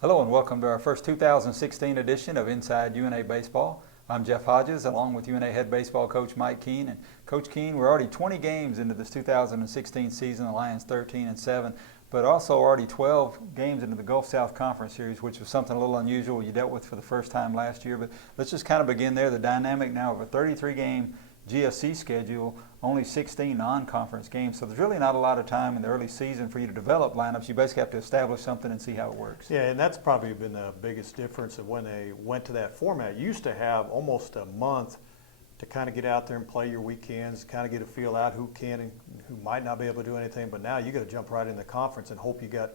Hello and welcome to our first 2016 edition of Inside UNA Baseball. I'm Jeff Hodges along with UNA head baseball coach Mike Keene. And Coach Keene, we're already 20 games into this 2016 season, the Lions 13-7, but also already 12 games into the Gulf South Conference Series, which was something a little unusual you dealt with for the first time last year. But let's just kind of begin there. The dynamic now of a 33-game GSC schedule, only 16 non-conference games, so there's really not a lot of time in the early season for you to develop lineups. You basically have to establish something and see how it works. Yeah, and that's probably been the biggest difference of when they went to that format. You used to have almost a month to kind of get out there and play your weekends, kind of get a feel out who can and who might not be able to do anything, but now you got to jump right in the conference and hope you got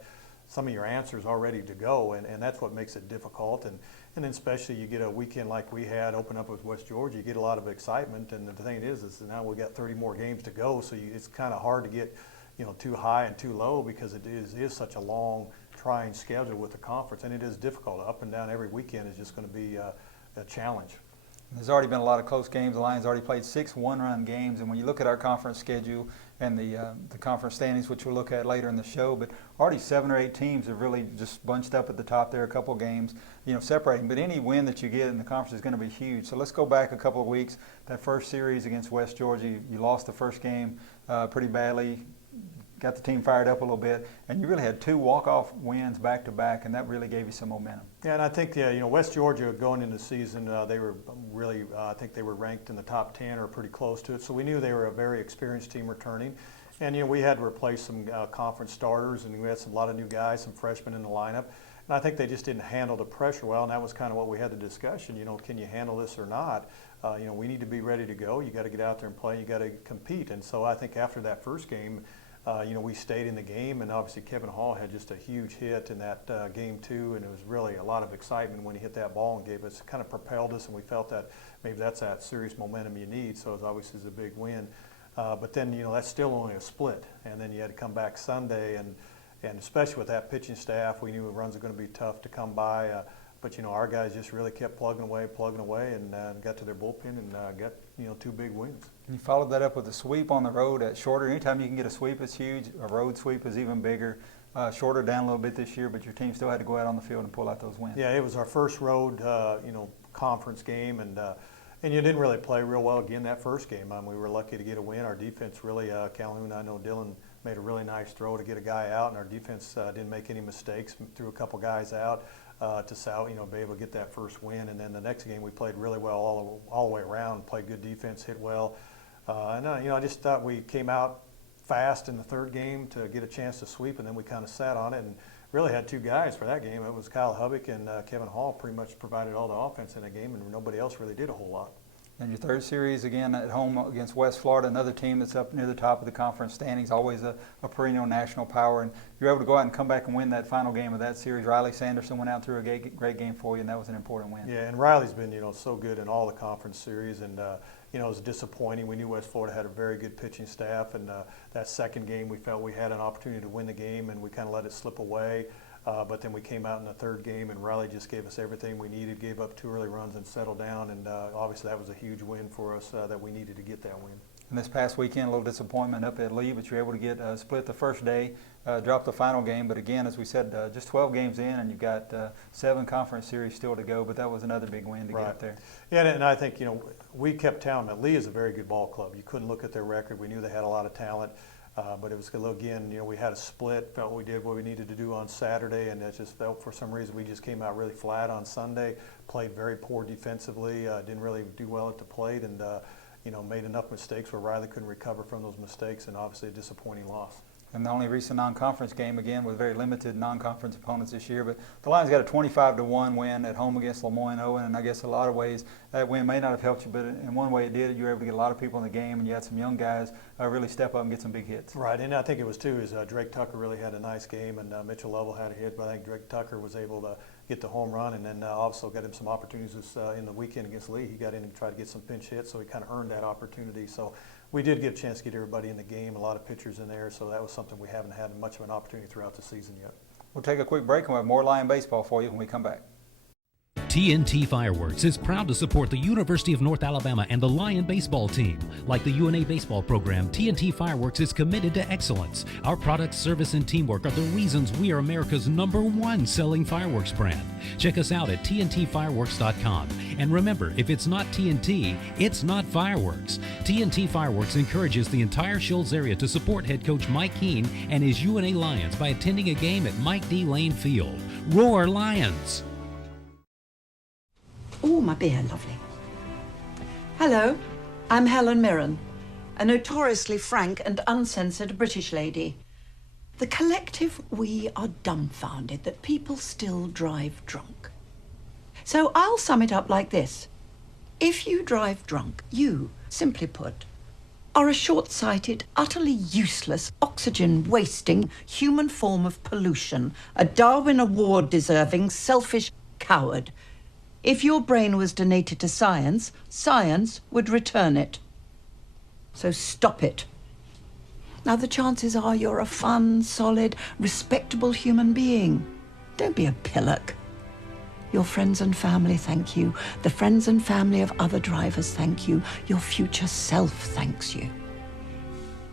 some of your answers all ready to go, and that's what makes it difficult. And then especially you get a weekend like we had, open up with West Georgia, you get a lot of excitement, and the thing is now we got 30 more games to go, so it's kind of hard to get too high and too low because it is such a long, trying schedule with the conference, and it is difficult. Up and down every weekend is just going to be a challenge. There's already been a lot of close games. The Lions already played 6 one-run games, and when you look at our conference schedule and the conference standings, which we'll look at later in the show, but already 7 or 8 teams have really just bunched up at the top there, a couple games, separating. But any win that you get in the conference is going to be huge. So let's go back a couple of weeks. That first series against West Georgia, you lost the first game pretty badly. Got the team fired up a little bit, and you really had 2 walk-off wins back-to-back, and that really gave you some momentum. Yeah, and I think West Georgia going into the season, they were really, I think they were ranked in the top 10 or pretty close to it, so we knew they were a very experienced team returning. And we had to replace some conference starters, and we had a lot of new guys, some freshmen in the lineup. And I think they just didn't handle the pressure well, and that was kind of what we had the discussion. Can you handle this or not? We need to be ready to go. You got to get out there and play. You got to compete. And so I think after that first game, we stayed in the game, and obviously Kevin Hall had just a huge hit in that game 2, and it was really a lot of excitement when he hit that ball and gave us, kind of propelled us, and we felt that maybe that's that serious momentum you need. So it obviously is a big win. But then that's still only a split, and then you had to come back Sunday, and especially with that pitching staff, we knew the runs were going to be tough to come by. But our guys just really kept plugging away, and got to their bullpen and got 2 big wins. And you followed that up with a sweep on the road at Shorter. Anytime you can get a sweep, it's huge. A road sweep is even bigger. Shorter down a little bit this year, but your team still had to go out on the field and pull out those wins. Yeah, it was our first road conference game, and you didn't really play real well again that first game. We were lucky to get a win. Our defense really, Calhoun, I know Dylan made a really nice throw to get a guy out, and our defense didn't make any mistakes, threw a couple guys out to be able to get that first win. And then the next game we played really well all the way around, played good defense, hit well. I just thought we came out fast in the third game to get a chance to sweep, and then we kind of sat on it and really had 2 guys for that game. It was Kyle Hubbock and Kevin Hall pretty much provided all the offense in that game, and nobody else really did a whole lot. And your third series, again, at home against West Florida, another team that's up near the top of the conference standings, always a perennial national power. And you're able to go out and come back and win that final game of that series. Riley Sanderson went out through a great game for you, and that was an important win. Yeah, and Riley's been, so good in all the conference series, and it was disappointing. We knew West Florida had a very good pitching staff, and that second game we felt we had an opportunity to win the game, and we kind of let it slip away. But then we came out in the third game, and Riley just gave us everything we needed, gave up 2 early runs and settled down, and obviously that was a huge win for us that we needed to get that win. And this past weekend, a little disappointment up at Lee, but you were able to get split the first day, drop the final game. But again, as we said, just 12 games in, and you've got 7 conference series still to go, but that was another big win to get up there. Yeah, and I think, we kept telling them that Lee is a very good ball club. You couldn't look at their record. We knew they had a lot of talent. But it was, again, we had a split, felt we did what we needed to do on Saturday, and it just felt for some reason we just came out really flat on Sunday, played very poor defensively, didn't really do well at the plate, and, made enough mistakes where Riley couldn't recover from those mistakes, and obviously a disappointing loss. And the only recent non-conference game, again, with very limited non-conference opponents this year. But the Lions got a 25-1 win at home against Lemoyne-Owen, and I guess a lot of ways that win may not have helped you, but in one way it did. You were able to get a lot of people in the game, and you had some young guys really step up and get some big hits. Right, and I think it was too is Drake Tucker really had a nice game, and Mitchell Lovell had a hit, but I think Drake Tucker was able to get the home run, and then also got him some opportunities in the weekend against Lee. He got in and tried to get some pinch hits, so he kind of earned that opportunity. So we did get a chance to get everybody in the game, a lot of pitchers in there, so that was something we haven't had much of an opportunity throughout the season yet. We'll take a quick break, and we'll have more Lion baseball for you when we come back. TNT Fireworks is proud to support the University of North Alabama and the Lion baseball team. Like the UNA baseball program, TNT Fireworks is committed to excellence. Our product, service, and teamwork are the reasons we are America's #1 selling fireworks brand. Check us out at tntfireworks.com. And remember, if it's not TNT, it's not fireworks. TNT Fireworks encourages the entire Shoals area to support head coach Mike Keene and his UNA Lions by attending a game at Mike D. Lane Field. Roar Lions! Oh, my beer, lovely. Hello, I'm Helen Mirren, a notoriously frank and uncensored British lady. The collective, we are dumbfounded that people still drive drunk. So I'll sum it up like this. If you drive drunk, you, simply put, are a short-sighted, utterly useless, oxygen-wasting human form of pollution, a Darwin Award-deserving, selfish coward. If your brain was donated to science, science would return it. So stop it. Now, the chances are you're a fun, solid, respectable human being. Don't be a pillock. Your friends and family thank you. The friends and family of other drivers thank you. Your future self thanks you.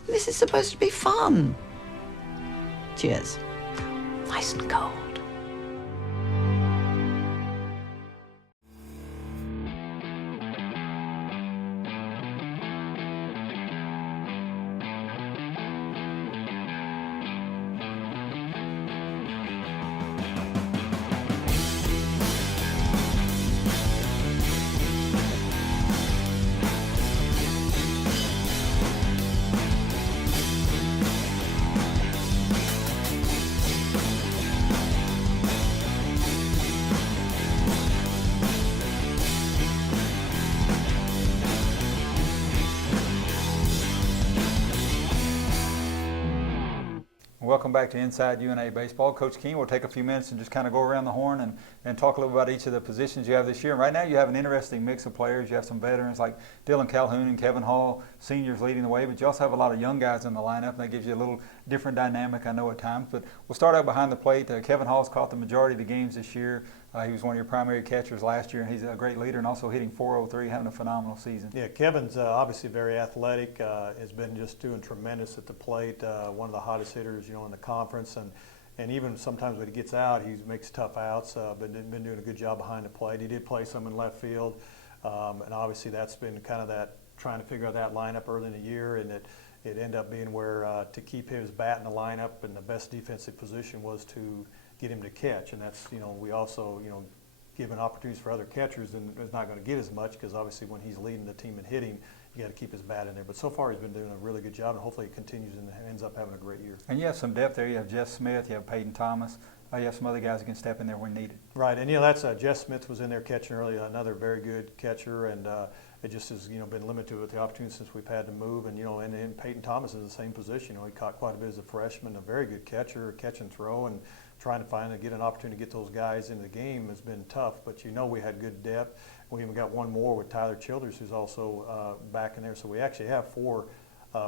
This is supposed to be fun. Cheers. Nice and cold. Welcome back to Inside UNA Baseball. Coach Keene will take a few minutes and just kind of go around the horn and talk a little about each of the positions you have this year. And right now you have an interesting mix of players. You have some veterans like Dylan Calhoun and Kevin Hall, seniors leading the way, but you also have a lot of young guys in the lineup, and that gives you a little different dynamic, I know, at times. But we'll start out behind the plate. Kevin Hall's caught the majority of the games this year. He was one of your primary catchers last year, and he's a great leader and also hitting .403, having a phenomenal season. Yeah, Kevin's obviously very athletic, has been just doing tremendous at the plate, one of the hottest hitters, in the conference, and even sometimes when he gets out, he makes tough outs, but been doing a good job behind the plate. He did play some in left field, and obviously that's been kind of that, trying to figure out that lineup early in the year, and it ended up being where to keep his bat in the lineup, and the best defensive position was to get him to catch, and that's, we also, given opportunities for other catchers, and is not going to get as much because obviously when he's leading the team in hitting, you got to keep his bat in there. But so far he's been doing a really good job, and hopefully it continues and ends up having a great year. And you have some depth there. You have Jeff Smith, you have Peyton Thomas. You have some other guys who can step in there when needed. Right, and that's Jeff Smith was in there catching early, another very good catcher, and it just has been limited with the opportunity since we've had to move, and and Peyton Thomas is in the same position. He caught quite a bit as a freshman, a very good catcher, catch and throw, and trying to get an opportunity to get those guys into the game has been tough. But we had good depth. We even got one more with Tyler Childers, who's also back in there. So we actually have four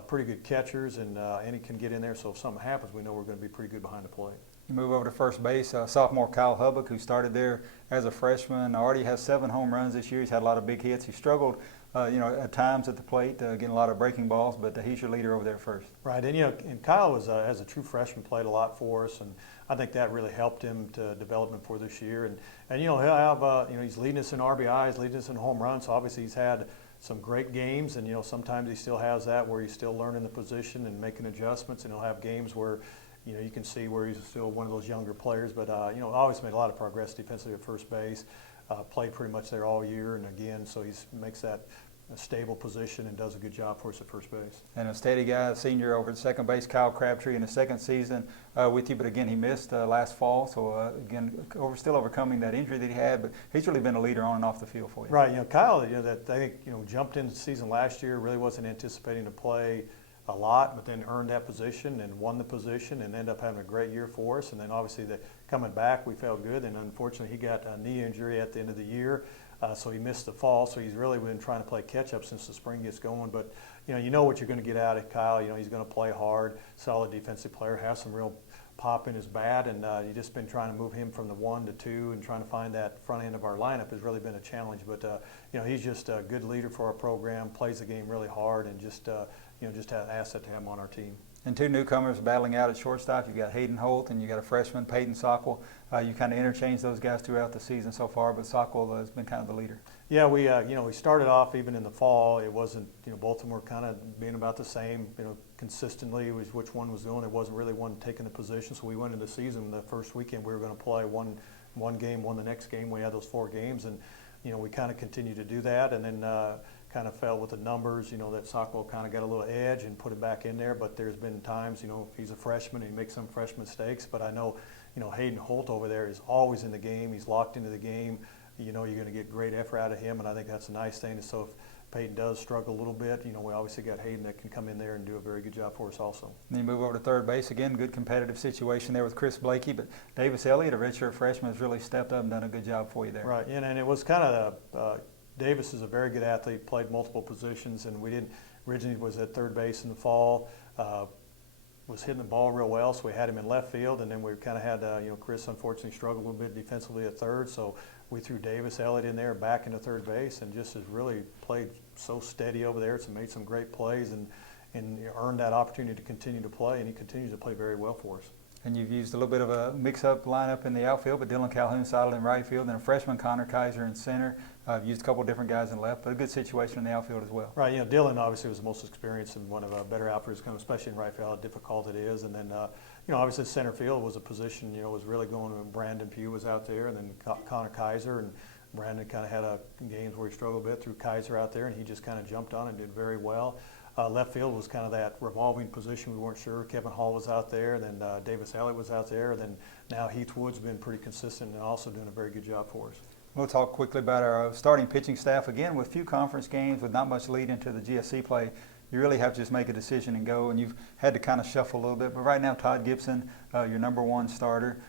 pretty good catchers, and any can get in there. So if something happens, we know we're going to be pretty good behind the plate. You move over to first base, sophomore Kyle Hubbock, who started there as a freshman, already has 7 home runs this year. He's had a lot of big hits. He struggled, at times at the plate, getting a lot of breaking balls, but he's your leader over there first. Right, and and Kyle was as a true freshman played a lot for us, and I think that really helped him to development for this year. And he'll have he's leading us in RBIs, leading us in home runs. So obviously he's had some great games, and sometimes he still has that where he's still learning the position and making adjustments, and he'll have games where you can see where he's still one of those younger players, but always made a lot of progress defensively at first base. Played pretty much there all year, and again, so he makes that a stable position and does a good job for us at first base. And a steady guy, senior over at second base, Kyle Crabtree, in his second season with you, but again, he missed last fall, so again, still overcoming that injury that he had, but he's really been a leader on and off the field for you. Right, Kyle, that I think jumped into the season last year, really wasn't anticipating to play a lot, but then earned that position and won the position and ended up having a great year for us. And then obviously coming back, we felt good, and unfortunately he got a knee injury at the end of the year, so he missed the fall. So he's really been trying to play catch up since the spring gets going. But you know what you're going to get out of Kyle. He's going to play hard, solid defensive player, has some real pop in his bat, and you've just been trying to move him from the 1 to 2 and trying to find that front end of our lineup has really been a challenge. But he's just a good leader for our program, plays the game really hard, and just just an asset to have him on our team. And two newcomers battling out at shortstop. You've got Hayden Holt and you got a freshman, Peyton Sockwell. You kind of interchanged those guys throughout the season so far, but Sockwell has been kind of the leader. Yeah, we started off even in the fall. It wasn't, both of them were kind of being about the same, consistently. It was which one was going. There wasn't really one taking the position. So we went into the season. The first weekend we were going to play one game, won the next game. We had those 4 games, and we kind of continued to do that, and then kind of fell with the numbers. That Sockwell kind of got a little edge and put it back in there. But there's been times, he's a freshman and he makes some freshman mistakes. But I know, Hayden Holt over there is always in the game. He's locked into the game. You're going to get great effort out of him, and I think that's a nice thing. So if Peyton does struggle a little bit, we obviously got Hayden that can come in there and do a very good job for us also. Then you move over to third base again. Good competitive situation there with Chris Blakey, but Davis Elliott, a redshirt freshman, has really stepped up and done a good job for you there. Right, and it was kind of Davis is a very good athlete, played multiple positions, and we didn't originally was at third base in the fall. Was hitting the ball real well, so we had him in left field, and then we kind of had Chris unfortunately struggled a little bit defensively at third, so we threw Davis Elliott in there back into third base, and just has really played so steady over there. It's made some great plays and earned that opportunity to continue to play, and he continues to play very well for us. And you've used a little bit of a mix-up lineup in the outfield, but Dylan Calhoun sidled in right field, and a freshman Connor Kaiser in center. I've used a couple of different guys in left, but a good situation in the outfield as well. Right, Dylan obviously was the most experienced and one of the better outfielders, especially in right field, how difficult it is. And then, obviously center field was a position, was really going when Brandon Pugh was out there, and then Connor Kaiser, and Brandon kind of had games where he struggled a bit, threw Kaiser out there, and he just kind of jumped on and did very well. Left field was kind of that revolving position. We weren't sure. Kevin Hall was out there, and then Davis Elliott was out there, and then now Heath Wood's been pretty consistent and also doing a very good job for us. We'll talk quickly about our starting pitching staff again. With few conference games, with not much lead into the GSC play, you really have to just make a decision and go, and you've had to kind of shuffle a little bit. But right now, Todd Gibson, your number 1 starter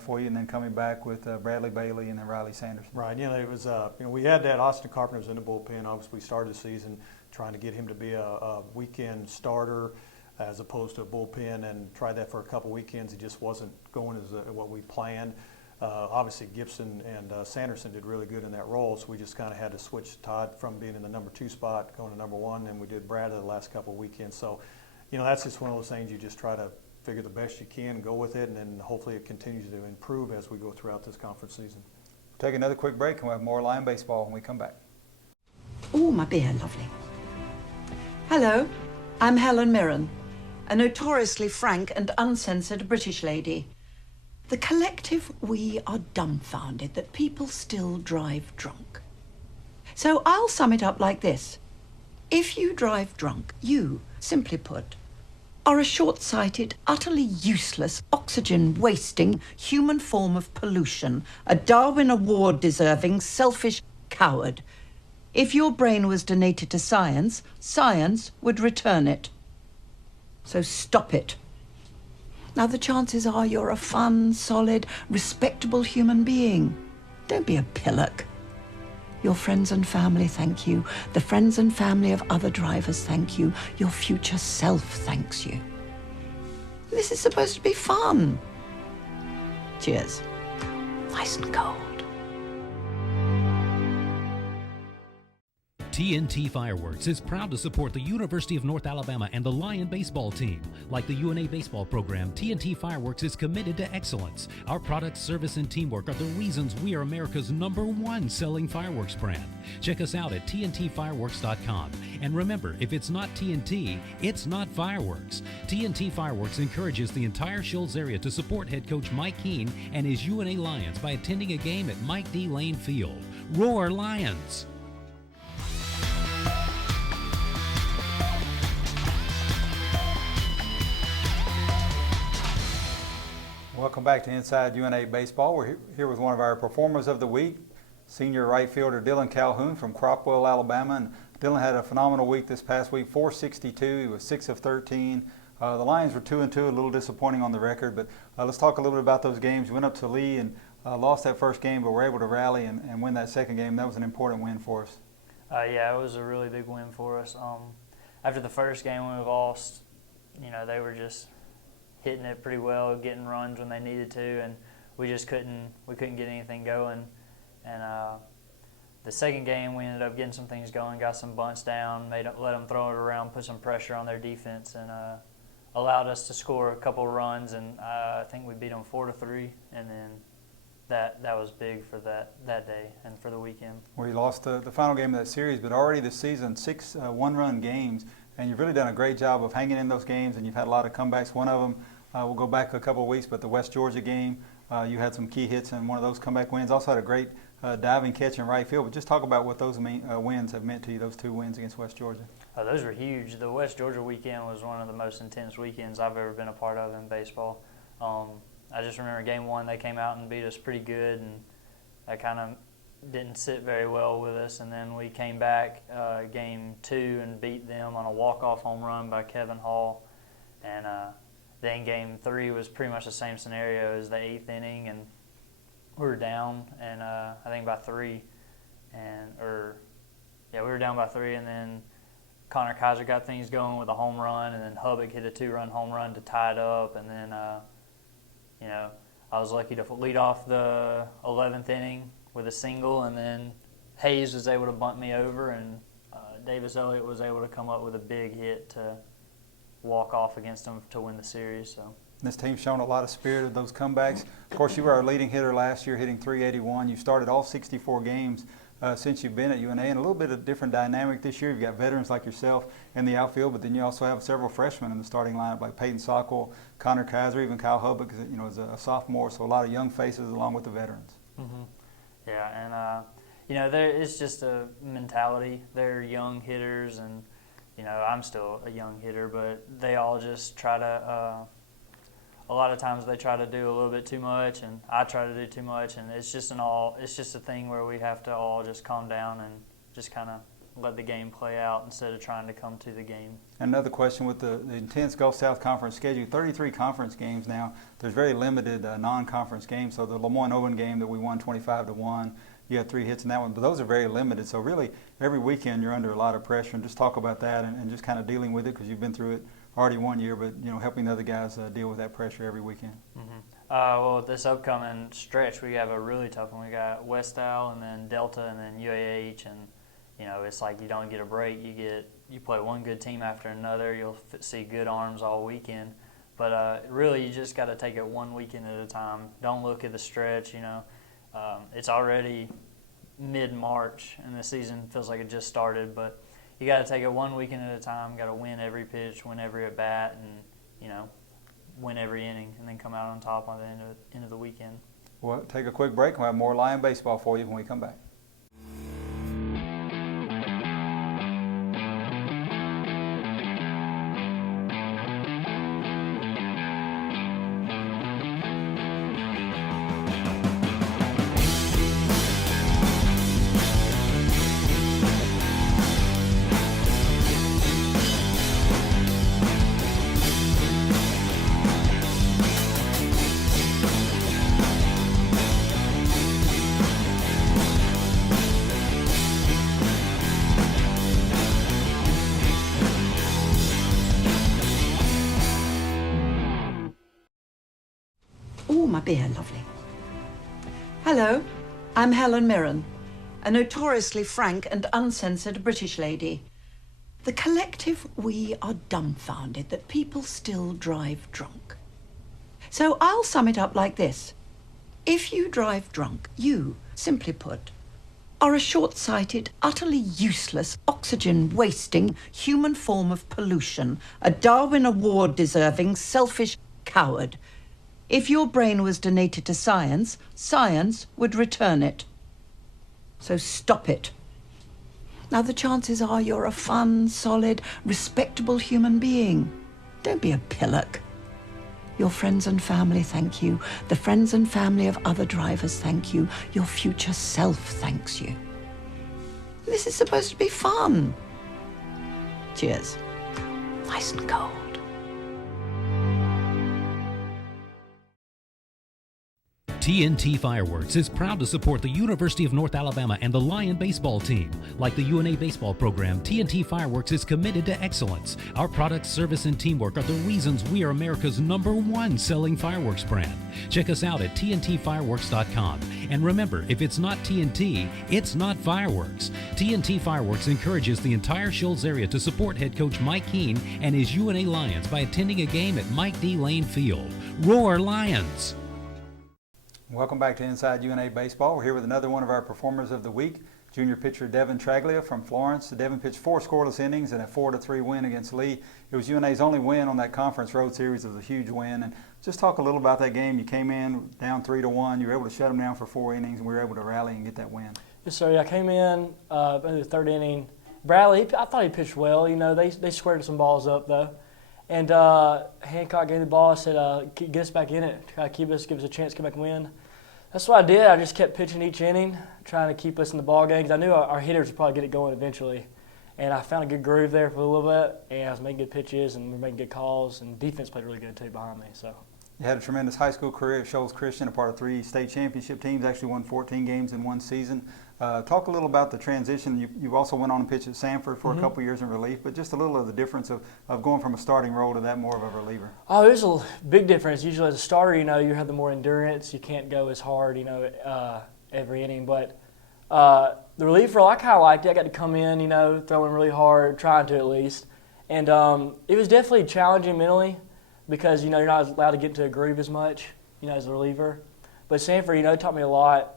for you, and then coming back with Bradley Bailey and then Riley Sanderson. Right, it was, we had that Austin Carpenter was in the bullpen. Obviously, we started the season trying to get him to be a weekend starter as opposed to a bullpen, and tried that for a couple weekends. He just wasn't going as what we planned. Obviously, Gibson and Sanderson did really good in that role, so we just kind of had to switch Todd from being in the number 2 spot going to number 1, and we did Brad the last couple of weekends. So, that's just one of those things you just try to figure the best you can, go with it, and then hopefully it continues to improve as we go throughout this conference season. Take another quick break, and we'll have more Lion baseball when we come back. Oh, my beer, lovely. Hello, I'm Helen Mirren, a notoriously frank and uncensored British lady. The collective we are dumbfounded that people still drive drunk. So I'll sum it up like this. If you drive drunk, you, simply put, are a short-sighted, utterly useless, oxygen-wasting human form of pollution, a Darwin Award-deserving, selfish coward. If your brain was donated to science, science would return it. So stop it. Now, the chances are you're a fun, solid, respectable human being. Don't be a pillock. Your friends and family thank you. The friends and family of other drivers thank you. Your future self thanks you. This is supposed to be fun. Cheers. Nice and cold. TNT Fireworks is proud to support the University of North Alabama and the Lion baseball team. Like the UNA baseball program, TNT Fireworks is committed to excellence. Our product, service, and teamwork are the reasons we are America's #1 selling fireworks brand. Check us out at tntfireworks.com. And remember, if it's not TNT, it's not fireworks. TNT Fireworks encourages the entire Shoals area to support head coach Mike Keene and his UNA Lions by attending a game at Mike D. Lane Field. Roar Lions! Welcome back to Inside UNA Baseball. We're here with one of our performers of the week, senior right fielder Dylan Calhoun from Cropwell, Alabama. And Dylan had a phenomenal week this past week, 462. He was 6 of 13. The Lions were 2-2, a little disappointing on the record. But let's talk a little bit about those games. We went up to Lee and lost that first game, but were able to rally and win that second game. That was an important win for us. Yeah, it was a really big win for us. After the first game when we lost, they were just hitting it pretty well, getting runs when they needed to, and we just couldn't get anything going. And the second game, we ended up getting some things going, got some bunts down, let them throw it around, put some pressure on their defense, and allowed us to score a couple runs. And I think we beat them 4-3, and then that was big for that day and for the weekend. Well, you lost the final game of that series, but already this season, 6 one-run games, and you've really done a great job of hanging in those games, and you've had a lot of comebacks. One of them, we'll go back a couple of weeks, but the West Georgia game, you had some key hits in one of those comeback wins. Also had a great diving catch in right field. But just talk about what those wins have meant to you, those 2 wins against West Georgia. Oh, those were huge. The West Georgia weekend was one of the most intense weekends I've ever been a part of in baseball. I just remember game 1, they came out and beat us pretty good, and that kind of didn't sit very well with us. And then we came back game 2 and beat them on a walk-off home run by Kevin Hall. And then game 3 was pretty much the same scenario as the 8th inning, and we were down, and I think by 3, we were down by 3, and then Connor Kaiser got things going with a home run, and then Hubbock hit a 2-run home run to tie it up, and then I was lucky to lead off the 11th inning with a single, and then Hayes was able to bunt me over, and Davis Elliott was able to come up with a big hit to walk off against them to win the series. So this team's shown a lot of spirit of those comebacks. Of course, you were our leading hitter last year, hitting .381. You started all 64 games since you've been at UNA, and a little bit of different dynamic this year. You've got veterans like yourself in the outfield, but then you also have several freshmen in the starting lineup, like Peyton Sockwell, Connor Kaiser, even Kyle Hubbock, is a sophomore. So a lot of young faces along with the veterans. Mm-hmm. Yeah, and it's just a mentality. They're young hitters, and I'm still a young hitter, but they all just try to. A lot of times they try to do a little bit too much, and I try to do too much, and it's just a thing where we have to all just calm down and just kind of let the game play out instead of trying to come to the game. Another question with the intense Gulf South Conference schedule, 33 conference games now. There's very limited non-conference games. So the Lemoyne-Owen game that we won 25-1, you had 3 hits in that one, but those are very limited. So really, every weekend you're under a lot of pressure, and just talk about that and just kind of dealing with it, because you've been through it already one year, but helping the other guys deal with that pressure every weekend. Mm-hmm. Well, this upcoming stretch, we have a really tough one. We got West Al, and then Delta, and then UAH, and it's like you don't get a break. You play one good team after another. You'll see good arms all weekend, but really you just got to take it one weekend at a time. Don't look at the stretch. It's already mid-March, and the season feels like it just started, but you got to take it one weekend at a time. Got to win every pitch, win every at bat, and win every inning, and then come out on top on the end of the weekend. Well, take a quick break. We'll have more Lion baseball for you when we come back. Oh, my beer, lovely. Hello, I'm Helen Mirren, a notoriously frank and uncensored British lady. The collective, we are dumbfounded that people still drive drunk. So I'll sum it up like this. If you drive drunk, you, simply put, are a short-sighted, utterly useless, oxygen-wasting human form of pollution, a Darwin Award-deserving, selfish coward. If your brain was donated to science, science would return it. So stop it. Now, the chances are you're a fun, solid, respectable human being. Don't be a pillock. Your friends and family thank you. The friends and family of other drivers thank you. Your future self thanks you. This is supposed to be fun. Cheers. Nice and cold. TNT Fireworks is proud to support the University of North Alabama and the Lion baseball team. Like the UNA baseball program, TNT Fireworks is committed to excellence. Our product, service, and teamwork are the reasons we are America's #1 selling fireworks brand. Check us out at tntfireworks.com. And remember, if it's not TNT, it's not fireworks. TNT Fireworks encourages the entire Shoals area to support head coach Mike Keene and his UNA Lions by attending a game at Mike D. Lane Field. Roar Lions! Welcome back to Inside UNA Baseball. We're here with another one of our performers of the week, junior pitcher Devin Traglia from Florence. Devin pitched 4 scoreless innings and a 4-3 win against Lee. It was UNA's only win on that conference road series. It was a huge win. And just talk a little about that game. You came in down 3-1. You were able to shut them down for 4 innings, and we were able to rally and get that win. Yes, sir. Yeah, I came in in the 3rd inning. Bradley, I thought he pitched well. You know, they squared some balls up though. And Hancock gave the ball, said, get us back in it, try to give us a chance to come back and win. That's what I did. I just kept pitching each inning, trying to keep us in the ball game, because I knew our hitters would probably get it going eventually. And I found a good groove there for a little bit, and I was making good pitches and we were making good calls, and defense played really good too behind me. So. You had a tremendous high school career at Shoals Christian, a part of 3 state championship teams, actually won 14 games in 1 season. Talk a little about the transition. You also went on and pitched at Sanford for a couple years in relief, but just a little of the difference of going from a starting role to that more of a reliever. Oh, there's a big difference. Usually as a starter, you know, you have the more endurance. You can't go as hard, you know, every inning. But the relief role, I kind of liked it. I got to come in, you know, throwing really hard, trying to at least. And it was definitely challenging mentally because, you know, you're not allowed to get into a groove as much, you know, as a reliever. But Sanford, you know, taught me a lot.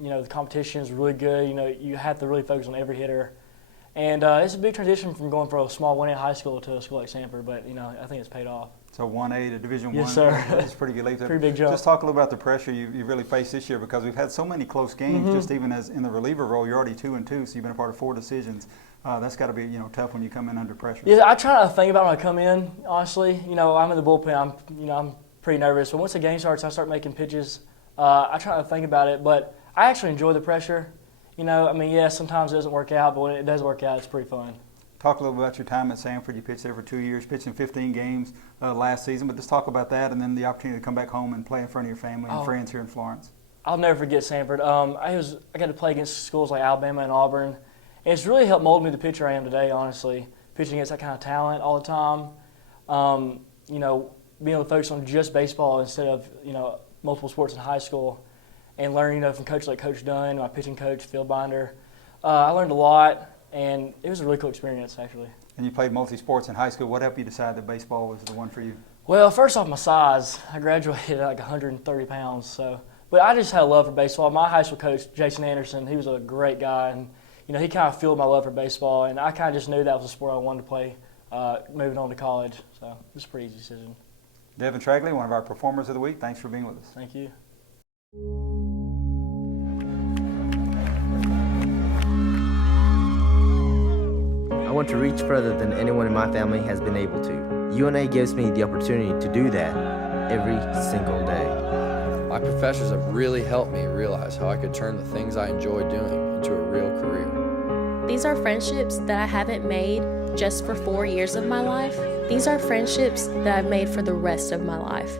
You know, the competition is really good. You know, you have to really focus on every hitter. And it's a big transition from going from a small 1A high school to a school like Sanford, but, you know, I think it's paid off. So 1A to Division Yes, 1, sir. It's a pretty good leap. Pretty big jump. Just talk a little about the pressure you really faced this year, because we've had so many close games, just even as in the reliever role, you're already 2-2, so you've been a part of 4 decisions. That's got to be, you know, tough when you come in under pressure. Yeah, I try not to think about it when I come in, honestly. You know, I'm in the bullpen, I'm pretty nervous, but once the game starts, I start making pitches. I try not to think about it, but I actually enjoy the pressure. You know, I mean, yeah, sometimes it doesn't work out, but when it does work out, it's pretty fun. Talk a little about your time at Sanford. You pitched there for 2 years, pitching 15 games last season, but just talk about that and then the opportunity to come back home and play in front of your family and friends here in Florence. I'll never forget Sanford. I got to play against schools like Alabama and Auburn, and it's really helped mold me the pitcher I am today, honestly. Pitching against that kind of talent all the time. You know, being able to focus on just baseball instead of, you know, multiple sports in high school. And learning, you know, from coaches like Coach Dunn, my pitching coach, Phil Binder. I learned a lot, and it was a really cool experience, actually. And you played multi-sports in high school. What helped you decide that baseball was the one for you? Well, first off, my size. I graduated at like 130 pounds, so. But I just had a love for baseball. My high school coach, Jason Anderson, he was a great guy, and, you know, he kind of fueled my love for baseball, and I kind of just knew that was a sport I wanted to play moving on to college, so it was a pretty easy decision. Devin Traglia, one of our performers of the week. Thanks for being with us. Thank you. I want to reach further than anyone in my family has been able to. UNA gives me the opportunity to do that every single day. My professors have really helped me realize how I could turn the things I enjoy doing into a real career. These are friendships that I haven't made just for 4 years of my life. These are friendships that I've made for the rest of my life.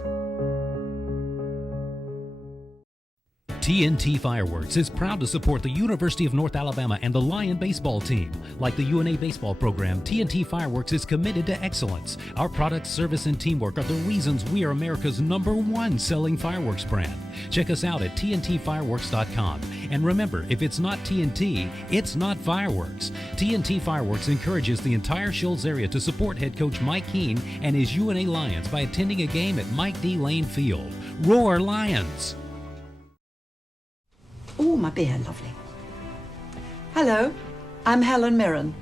TNT Fireworks is proud to support the University of North Alabama and the Lion baseball team. Like the UNA baseball program, TNT Fireworks is committed to excellence. Our product, service, and teamwork are the reasons we are America's #1 selling fireworks brand. Check us out at tntfireworks.com. And remember, if it's not TNT, it's not fireworks. TNT Fireworks encourages the entire Shoals area to support head coach Mike Keene and his UNA Lions by attending a game at Mike D. Lane Field. Roar Lions! Oh, my beer, lovely. Hello, I'm Helen Mirren,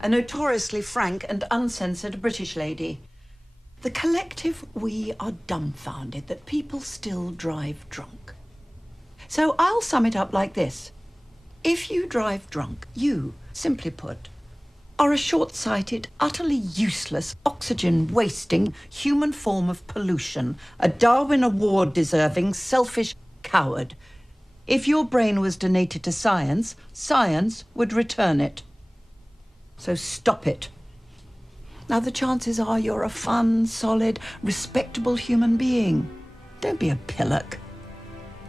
a notoriously frank and uncensored British lady. The collective we are dumbfounded that people still drive drunk. So I'll sum it up like this. If you drive drunk, you, simply put, are a short-sighted, utterly useless, oxygen-wasting human form of pollution, a Darwin Award-deserving, selfish coward. If your brain was donated to science, science would return it. So stop it. Now, the chances are you're a fun, solid, respectable human being. Don't be a pillock.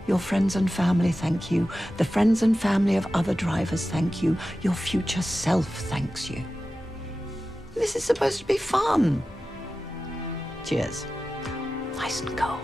Your friends and family thank you. The friends and family of other drivers thank you. Your future self thanks you. This is supposed to be fun. Cheers. Nice and cold.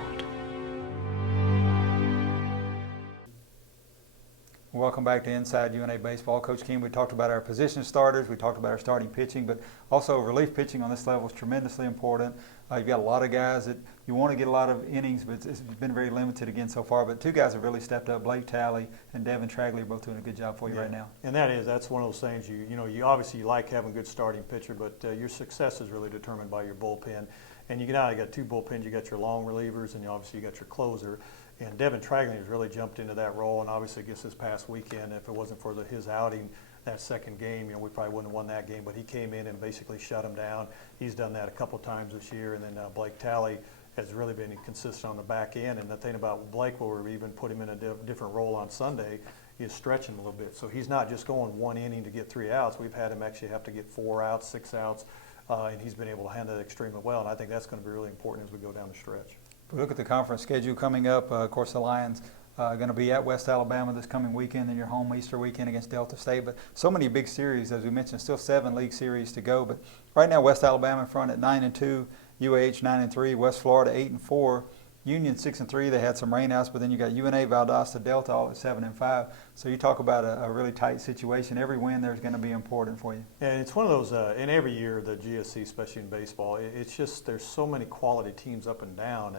Welcome back to Inside UNA Baseball. Coach Keene, we talked about our position starters, we talked about our starting pitching, but also relief pitching on this level is tremendously important. You've got a lot of guys that you want to get a lot of innings, but it's been very limited again so far. But two guys have really stepped up. Blake Talley and Devin Tragley are both doing a good job for you right now. And that's one of those things, you obviously you like having a good starting pitcher, but your success is really determined by your bullpen. And you got two bullpens, you got your long relievers, and obviously you got your closer. And Devin Tragley has really jumped into that role, and obviously I guess this past weekend, if it wasn't for his outing that second game, we probably wouldn't have won that game, but he came in and basically shut him down. He's done that a couple times this year, and then Blake Talley has really been consistent on the back end. And the thing about Blake, where we even put him in a different role on Sunday, is stretching a little bit. So he's not just going one inning to get 3 outs. We've had him actually have to get 4 outs, 6 outs, and he's been able to handle that extremely well, and I think that's going to be really important as we go down the stretch. If we look at the conference schedule coming up, of course the Lions going to be at West Alabama this coming weekend, then your home Easter weekend against Delta State. But so many big series, as we mentioned, still 7 league series to go. But right now West Alabama in front at 9-2, UAH 9-3, West Florida 8-4, Union 6-3. They had some rainouts, but then you got UNA, Valdosta, Delta all at 7-5. So you talk about a really tight situation. Every win there is going to be important for you. And it's one of those, and every year the GSC, especially in baseball, it's just there's so many quality teams up and down.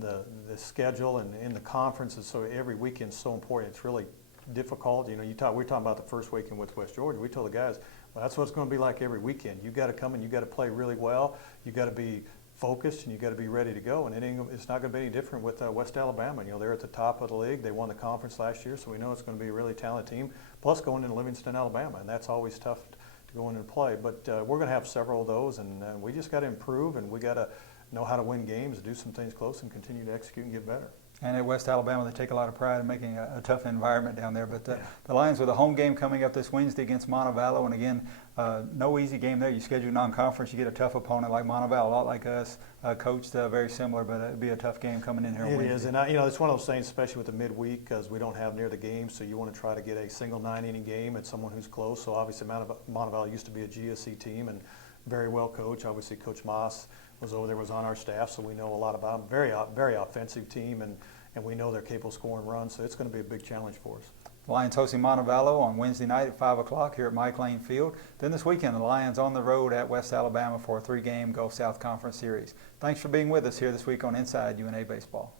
The schedule and in the conferences, so every weekend's so important. It's really difficult. We're talking about the first weekend with West Georgia. We told the guys, well, that's what it's going to be like every weekend. You got to come and you got to play really well. You got to be focused and you got to be ready to go. And it's not going to be any different with West Alabama. They're at the top of the league. They won the conference last year, so we know it's going to be a really talented team. Plus going into Livingston, Alabama, and that's always tough to go in and play. But we're going to have several of those, and we just got to improve, and we got to know how to win games, do some things close, and continue to execute and get better. And at West Alabama, they take a lot of pride in making a tough environment down there. But the Lions with a home game coming up this Wednesday against Montevallo, and again, no easy game there. You schedule non-conference, you get a tough opponent like Montevallo, a lot like us, coached very similar, but it'd be a tough game coming in here. It is, and it's one of those things, especially with the midweek, because we don't have near the game, so you want to try to get a single 9-inning game at someone who's close. So obviously, Montevallo used to be a GSC team and very well coached. Obviously, Coach Moss was over there, was on our staff, so we know a lot about them. Very offensive team, and we know they're capable of scoring runs, so it's going to be a big challenge for us. The Lions hosting Montevallo on Wednesday night at 5 o'clock here at Mike Lane Field. Then this weekend, the Lions on the road at West Alabama for a 3-game Gulf South Conference series. Thanks for being with us here this week on Inside UNA Baseball.